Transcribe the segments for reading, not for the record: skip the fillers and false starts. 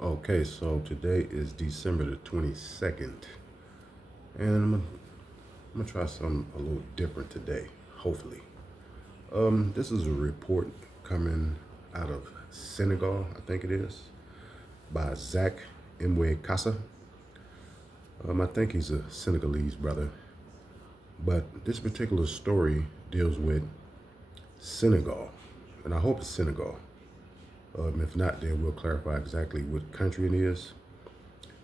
Okay, so today is December the 22nd, and I'm gonna try something a little different today, hopefully. This is a report coming out of Senegal, I think it is, by Zach Mwe Kassa. I think he's a Senegalese brother, but this particular story deals with Senegal, and I hope it's Senegal. If not, then we'll clarify exactly what country it is.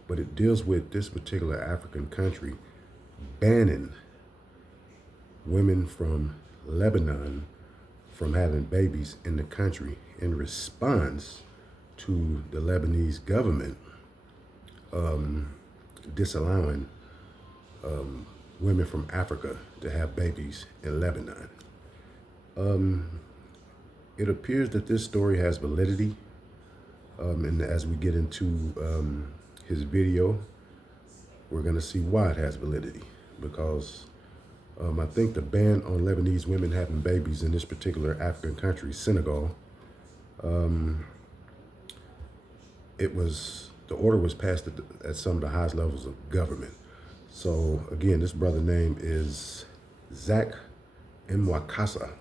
But it deals with this particular African country banning women from Lebanon from having babies in the country in response to the Lebanese government disallowing women from Africa to have babies in Lebanon. It appears that this story has validity, and as we get into his video, we're going to see why it has validity. Because I think the ban on Lebanese women having babies in this particular African country, Senegal, the order was passed at some of the highest levels of government. So again, this brother name is Zach Mwakasa,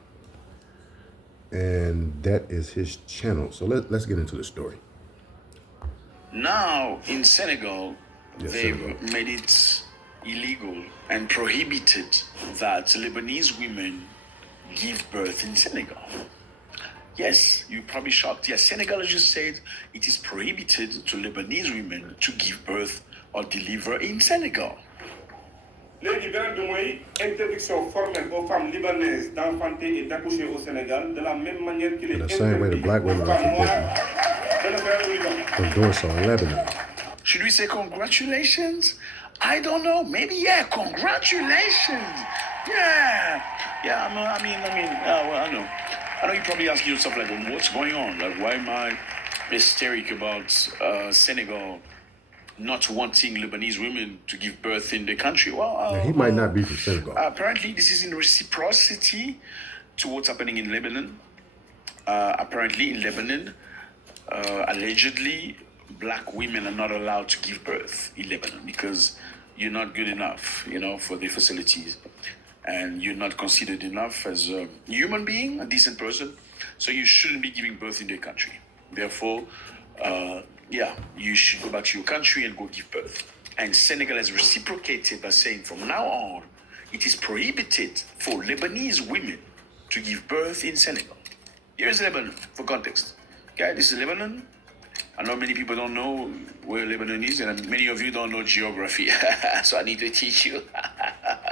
and that is his channel. So let's get into the story. Now, in Senegal, Yeah, they've Senegal. made it illegal and prohibited that Lebanese women give birth in Senegal. Yes, you're probably shocked. Yes, Senegal has just said it is prohibited to Lebanese women to give birth or deliver in Senegal. Léegi beneen bi mooy interdiction formelle aux femmes libanaises d'enfanter et d'accoucher au Sénégal de la même manière qu'il est In the same way the interdit black women aux are femmes forbidden noires de le faire au Liban. from doing so in Lebanon. Should we say congratulations? I don't know. Maybe yeah. Congratulations. Yeah. Yeah. Well, I know you're probably asking yourself like, well, what's going on? Like, why am I hysteric about Senegal not wanting Lebanese women to give birth in the country? Well, Now, he might not be from Senegal. apparently, this is in reciprocity to what's happening in Lebanon. Apparently, in Lebanon, allegedly, black women are not allowed to give birth in Lebanon because you're not good enough, for the facilities. And you're not considered enough as a human being, a decent person. So you shouldn't be giving birth in their country. Therefore, you should go back to your country and go give birth. And Senegal has reciprocated by saying from now on, it is prohibited for Lebanese women to give birth in Senegal. Here's Lebanon, for context. Okay, this is Lebanon. I know many people don't know where Lebanon is, and many of you don't know geography. So I need to teach you.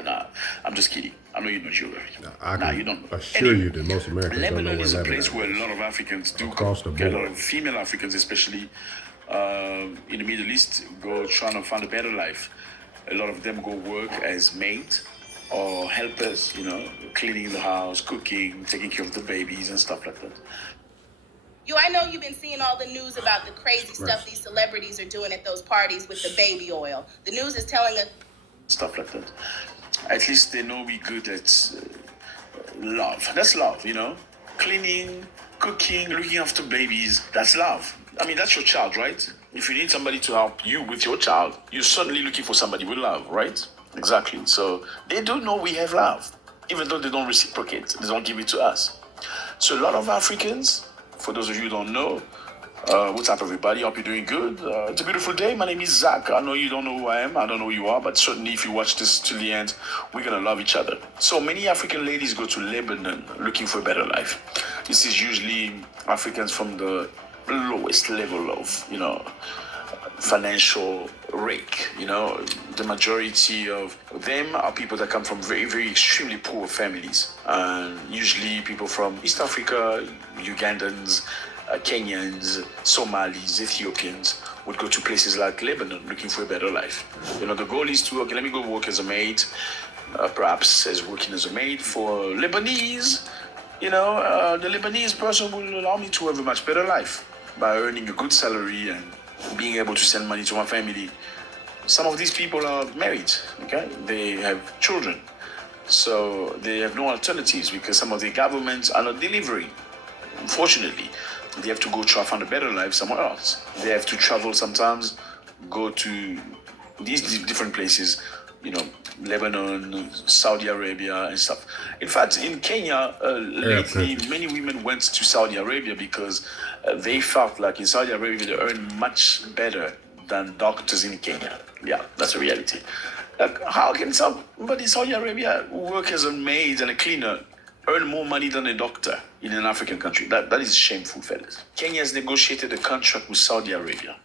No, I'm just kidding. I know you know geography. I can You don't know. assure you that most Americans don't know Lebanon where is a Lebanon place where a is. lot of Africans do Across the go. Okay, a lot board. of female Africans, especially in the Middle East, go trying to find a better life. A lot of them go work as maids or helpers, cleaning the house, cooking, taking care of the babies and stuff like that. I know you've been seeing all the news about the crazy stuff these celebrities are doing at those parties with the baby oil. The news is telling us Stuff like that. At least they know we're good at love. That's love, Cleaning, cooking, looking after babies. That's love. I mean, that's your child, right? If you need somebody to help you with your child, you're certainly looking for somebody with love, right? Exactly. So they do know we have love, even though they don't reciprocate. They don't give it to us. So a lot of Africans, for those of you who don't know, what's up, everybody? Hope you're doing good. It's a beautiful day. My name is Zach. I know you don't know who I am. I don't know who you are, but certainly if you watch this till the end, we're going to love each other. So many African ladies go to Lebanon looking for a better life. This is usually Africans from the lowest level of, financial rake. The majority of them are people that come from very, very extremely poor families. And usually people from East Africa, Ugandans, Kenyans, Somalis, Ethiopians would go to places like Lebanon looking for a better life. The goal is to, let me go work as a maid, perhaps as working as a maid for Lebanese. The Lebanese person will allow me to have a much better life by earning a good salary and being able to send money to my family. Some of these people are married, okay? They have children. So they have no alternatives because some of the governments are not delivering, unfortunately. They have to go try to find a better life somewhere else. They have to travel sometimes, go to these different places, Lebanon, Saudi Arabia, and stuff. In fact, in Kenya, lately, many women went to Saudi Arabia because they felt like in Saudi Arabia they earn much better than doctors in Kenya. Yeah, that's a reality. Like, how can somebody in Saudi Arabia work as a maid and a cleaner earn more money than a doctor in an African country? That is shameful, fellas. Kenya has negotiated a contract with Saudi Arabia.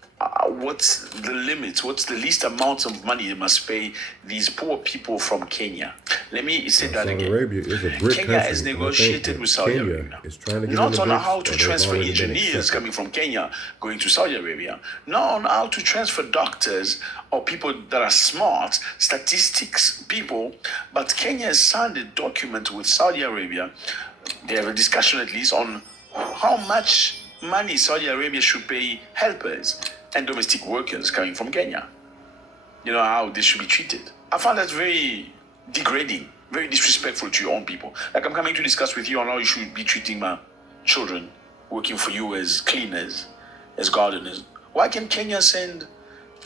What's the limit? What's the least amount of money they must pay these poor people from Kenya? Let me say that again. Saudi Arabia is a brick Kenya country, has and I negotiated think with Saudi Kenya Arabia. is trying to get Not in the on how BRICS, to or they've transfer already been engineers accepted. coming from Kenya going to Saudi Arabia. Not on how to transfer doctors or people that are smart, statistics people. But Kenya has signed a document with Saudi Arabia. They have a discussion at least on how much money Saudi Arabia should pay helpers and domestic workers coming from Kenya. How they should be treated. I find that very degrading, very disrespectful to your own people. Like, I'm coming to discuss with you on how you should be treating my children working for you as cleaners, as gardeners. Why can Kenya send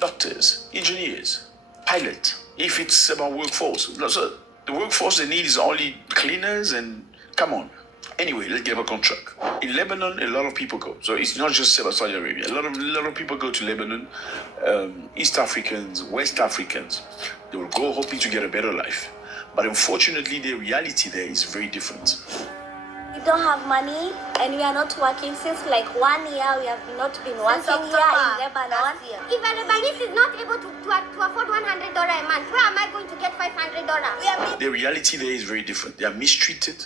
doctors, engineers, pilots, if it's about workforce? So the workforce they need is only cleaners and come on. Anyway, let's get back on track. In Lebanon, a lot of people go. So it's not just about Saudi Arabia. A lot of people go to Lebanon. East Africans, West Africans, they will go hoping to get a better life. But unfortunately, the reality there is very different. We don't have money and we are not working since like 1 year. We have not been working here in Lebanon. If a Lebanese is not able to afford $100 a month, where am I going to get $500? The reality there is very different. They are mistreated.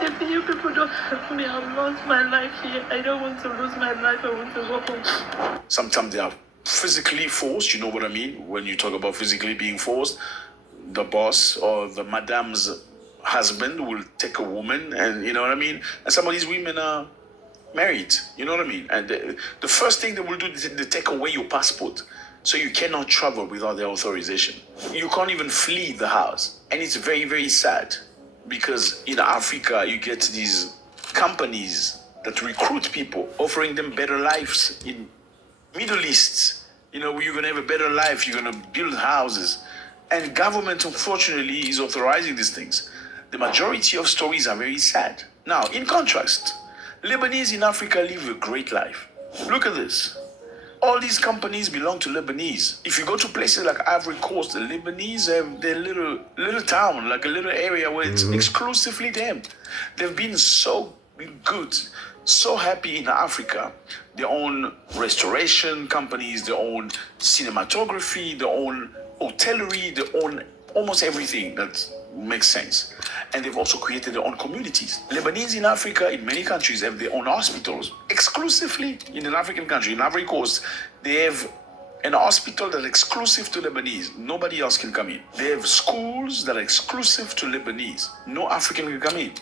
If you people don't help me, I've lost my life here. I don't want to lose my life. I want to go home. Sometimes they are physically forced. You know what I mean? When you talk about physically being forced, the boss or the madame's husband will take a woman, and you know what I mean? And some of these women are married. You know what I mean? And the first thing they will do is they take away your passport. So you cannot travel without their authorization. You can't even flee the house. And it's very, very sad. Because in Africa, you get these companies that recruit people, offering them better lives in Middle East. You're going to have a better life. You're going to build houses. And government, unfortunately, is authorizing these things. The majority of stories are very sad. Now, in contrast, Lebanese in Africa live a great life. Look at this. All these companies belong to Lebanese. If you go to places like Ivory Coast, the Lebanese have their little town, like a little area where it's exclusively them. They've been so good, so happy in Africa. They own restoration companies, they own cinematography, they own hotellery, they own almost everything that makes sense. And they've also created their own communities. Lebanese in Africa, in many countries, have their own hospitals. Exclusively in an African country, in Ivory Coast, they have an hospital that's exclusive to Lebanese. Nobody else can come in. They have schools that are exclusive to Lebanese. No African can come in.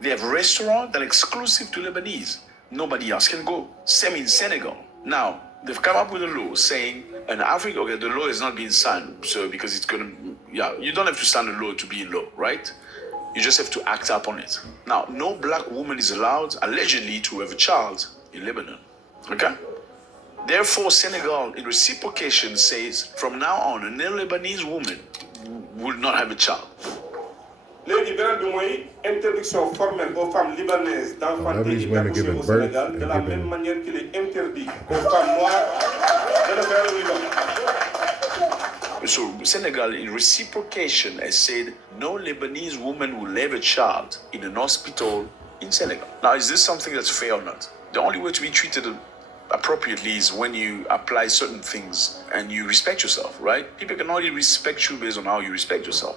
They have restaurants that are exclusive to Lebanese. Nobody else can go. Same in Senegal. Now, they've come up with a law saying in Africa, okay, the law is not being signed, so because it's going to, you don't have to sign a law to be in law, right? You just have to act upon it. Now, no black woman is allowed, allegedly, to have a child in Lebanon. Okay? Therefore, Senegal, in reciprocation, says from now on, a Lebanese woman will not have a child. Léegi beneen bi mooy interdiction formelle aux femmes libanaises d'enfanter et d'accoucher au Sénégal de la même manière qu'il est interdit aux femmes noires de le faire au Liban. So Senegal, in reciprocation, has said no Lebanese woman will have a child in an hospital in Senegal. Now, is this something that's fair or not? The only way to be treated appropriately is when you apply certain things and you respect yourself, right? People can only respect you based on how you respect yourself.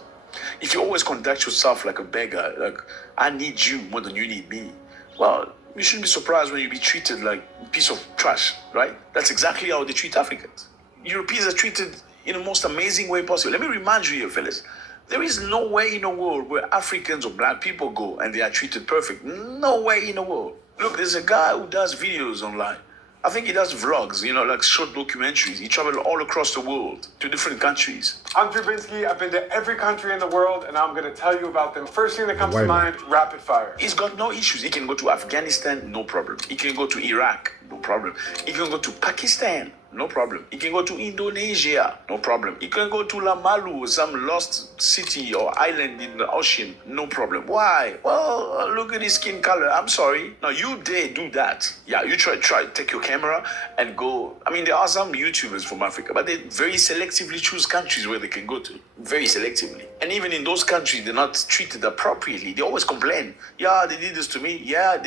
If you always conduct yourself like a beggar, like I need you more than you need me, well, you shouldn't be surprised when you be treated like a piece of trash, right? That's exactly how they treat Africans. Europeans are treated in the most amazing way possible. Let me remind you here, fellas, there is no way in the world where Africans or black people go and they are treated perfect. No way in the world. Look, there's a guy who does videos online I think he does vlogs, you know, like short documentaries. He traveled all across the world to different countries. I'm Drabinsky. I've been to every country in the world, and I'm going to tell you about them. First thing that comes to mind, rapid fire. He's got no issues. He can go to Afghanistan, no problem. He can go to Iraq, no problem. He can go to Pakistan, no problem. He can go to Indonesia, no problem. He can go to Lamalu, some lost city or island in the ocean, no problem. Why? Well, look at his skin color. I'm sorry. Now, you dare do that. Yeah, you try, take your camera and go. I mean, there are some YouTubers from Africa, but they very selectively choose countries where they can go to. Very selectively. And even in those countries, they're not treated appropriately. They always complain. Yeah, they did this to me. Yeah,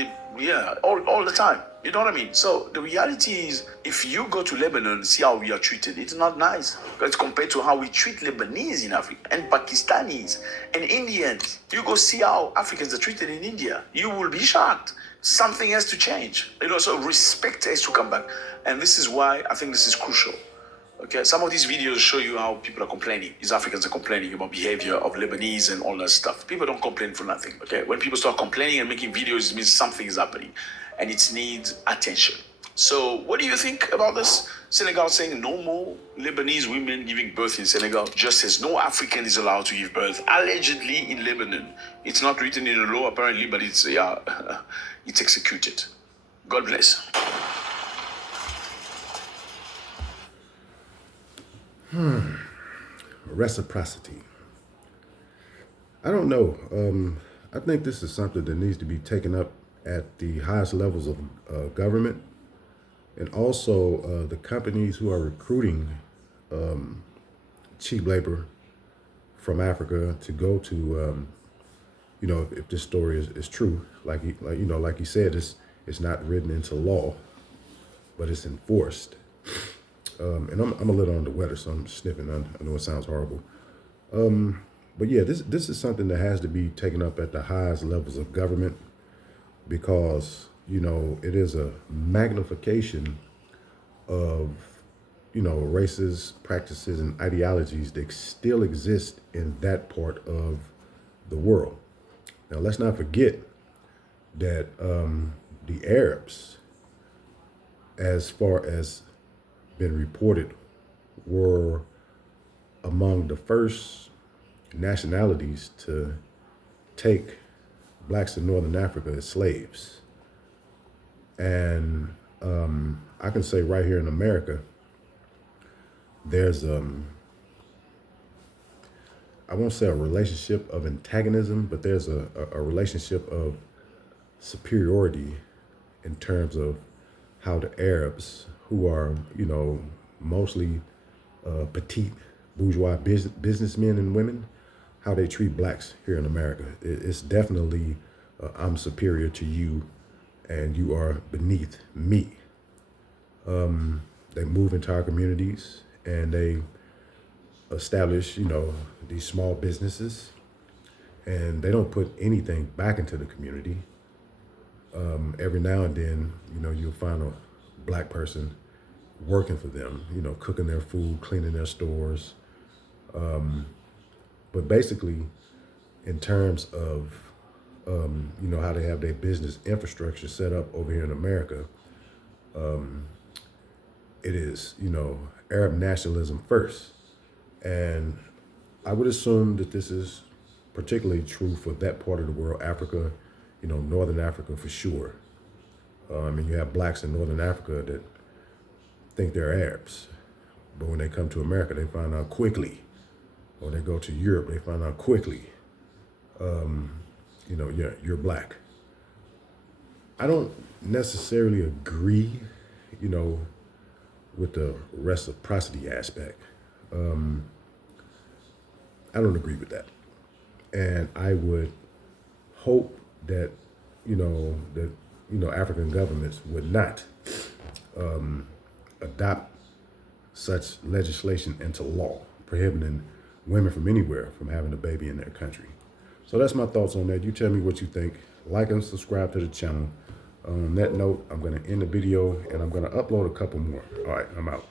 all the time. You know what I mean? So the reality is, if you go to Lebanon, see how we are treated, it's not nice. It's compared to how we treat Lebanese in Africa, and Pakistanis, and Indians. You go see how Africans are treated in India. You will be shocked. Something has to change. You know, so respect has to come back. And this is why I think this is crucial. Okay, some of these videos show you how people are complaining. These Africans are complaining about behavior of Lebanese and all that stuff. People don't complain for nothing. Okay, when people start complaining and making videos, it means something is happening, and it needs attention. So, what do you think about this? Senegal saying no more Lebanese women giving birth in Senegal, just as no African is allowed to give birth, allegedly in Lebanon. It's not written in the law apparently, but it's it's executed. God bless. Reciprocity. I don't know. I think this is something that needs to be taken up at the highest levels of government, and also the companies who are recruiting cheap labor from Africa to go to, you know, if this story is true, like he said, it's not written into law, but it's enforced. And I'm a little under the weather, so I'm sniffing. I know it sounds horrible. But yeah, this is something that has to be taken up at the highest levels of government, because, you know, it is a magnification of, you know, races, practices, and ideologies that still exist in that part of the world. Now, let's not forget that the Arabs, as far as been reported, were among the first nationalities to take blacks in Northern Africa as slaves. And I can say right here in America, there's I won't say a relationship of antagonism, but there's a relationship of superiority in terms of how the Arabs, who are, you know, mostly petite bourgeois businessmen and women, how they treat blacks here in America. It's definitely I'm superior to you and you are beneath me. They move into our communities and they establish, you know, these small businesses, and they don't put anything back into the community. Every now and then, you know, you'll find a black person working for them, you know, cooking their food, cleaning their stores. But basically, in terms of, you know, how they have their business infrastructure set up over here in America, it is, you know, Arab nationalism first. And I would assume that this is particularly true for that part of the world, Africa, you know, Northern Africa for sure. I mean, you have blacks in Northern Africa that think they're Arabs, but when they come to America, they find out quickly. Or they go to Europe, they find out quickly, you know, you're black. I don't necessarily agree, you know, with the reciprocity aspect. I don't agree with that. And I would hope that, you know, African governments would not adopt such legislation into law, prohibiting women from anywhere from having a baby in their country. So that's my thoughts on that. You tell me what you think. Like and subscribe to the channel. On that note, I'm going to end the video and I'm going to upload a couple more. All right, I'm out.